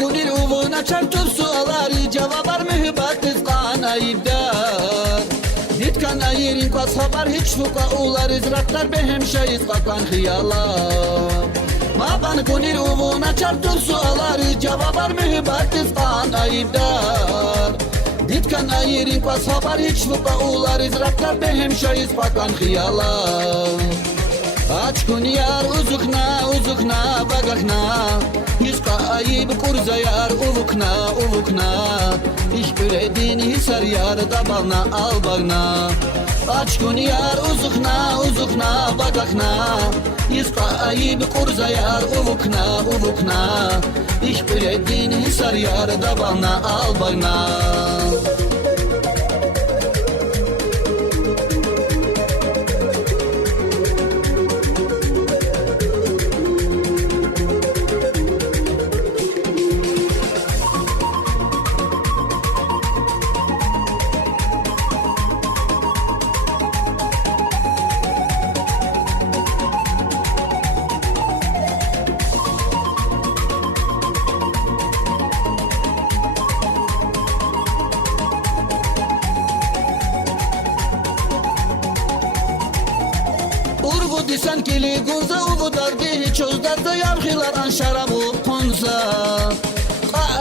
kunil uvuna çarptır suaları cevaplar mühibatiz kanayibdar Ditkan ayirin kas haber hiç fuka ular izraklar behem şayiz kakan hiyalar Maban kunil uvuna çarptır suaları cevaplar mühibatiz kanayibdar Ditkan ayirin kas haber hiç fuka ular izraklar behem şayiz kakan hiyalar Aç kun yar uzukna uzukna bagakna Yüzka ayıp kurza yar uvukna uvukna İş üredin hisar yar dabalna al bagna Aç kun yar uzukna uzukna bagakna Yüzka ayıp kurza yar uvukna uvukna İş üredin hisar yar dabalna al bagna Urgu disen kili gunza uvu dardi çözderde yavhilar an şarabu konza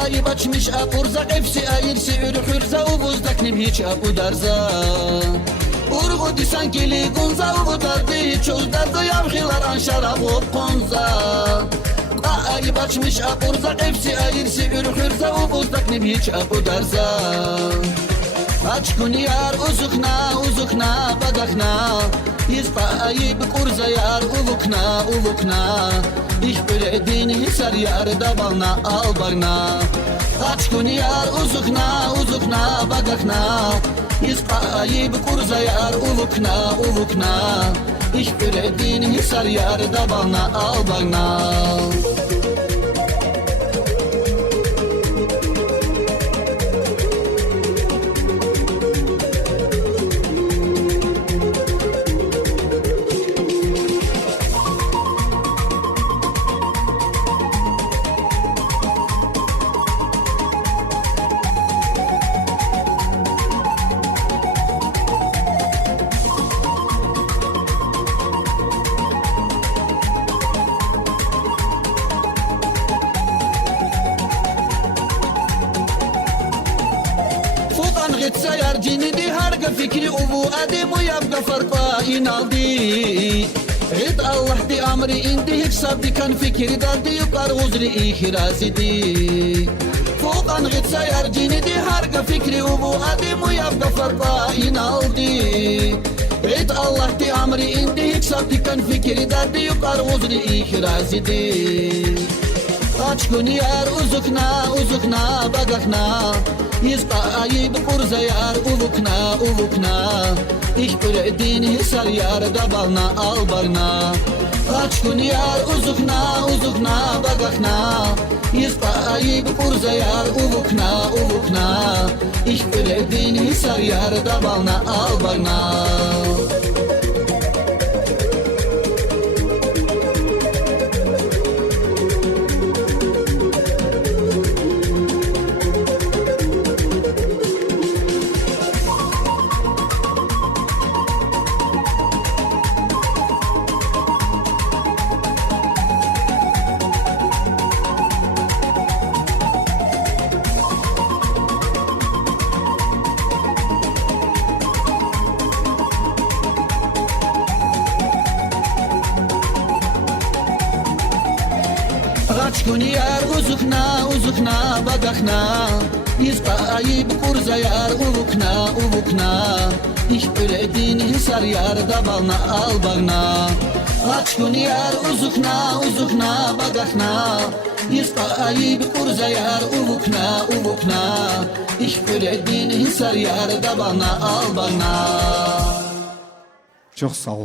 Ayıp açmış apurzak efsi ayırsi ürhürza uvuzdak nim hiç apu darza Urgu disen kili gunza uvu dardi çözderde yavhilar an şarabu konza Ayıp açmış apurzak efsi ayırsi ürhürza uvuzdak nim hiç apu darza Aç kun yar uzukna uzukna bagakna Yüzka ayıp kurza yar uvukna uvukna İş üredin hisar yar dabalna al bagna Aç kun yar uzukna uzukna bagakna Yüzka ayıp kurza yar uvukna uvukna İş üredin hisar yar dabalna al bagna Gitse yar cinidi harga fikri uvu adimu yabga farqa inaldi Rid Allah di amri indi hiç sabdi kan fikri dardi yukar uzri ihrazidi Fuqan gitse yar cinidi harga fikri uvu adimu yabga farqa inaldi Rid Allah di amri indi hiç sabdi kan fikri dardi yukar uzri ihrazidi Aç kun yar uzukna uzukna bagakna Yüzka ayıp kurza yar uvukna uvukna İş üredin hisar yar dabalna al bagna Aç kun yar uzukna uzukna bagakna Yüzka ayıp kurza yar uvukna uvukna İş üredin hisar yar dabalna al bagna Aç kun yar uzukna uzukna bagakna Yüzka ayıp kurza yar uvukna uvukna İş üredin hisar yar dabalna al bagna Aç kun yar uzukna uzukna bagakna Yüzka ayıp kurza yar uvukna uvukna İş üredin hisar yar dabalna al bagna Çok sağ ol.